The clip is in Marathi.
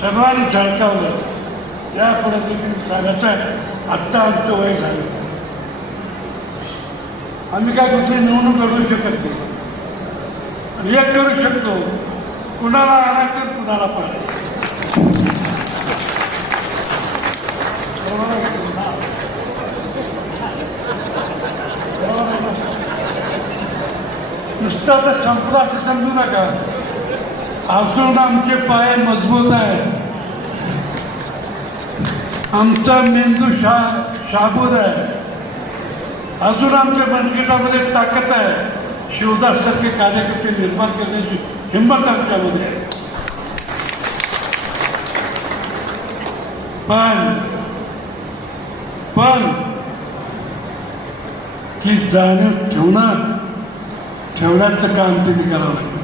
सर्वांनी झळकावलं या पद्धतीने सांगायचं आहे आत्ता आमचं वय झालं. आम्ही काय कुठली निवडणूक करू शकत नाही. आणि एक करू शकतो कुणाला आणायचं कुणाला पाडायचं. नुसतं तर संपलं असं समजू नका. अजून आमचे पाय मजबूत आहेत. आमचा मेंदू शा शाबूर आहे. अजून आमच्या मनकिटामध्ये ताकद आहे. शिवदाससारखे कार्यकर्ते निर्माण करण्याची हिंमत आमच्यामध्ये आहे. पण पण ती जाणीव ठेवणं ठेवण्याचं काम तुम्ही करावं लागेल.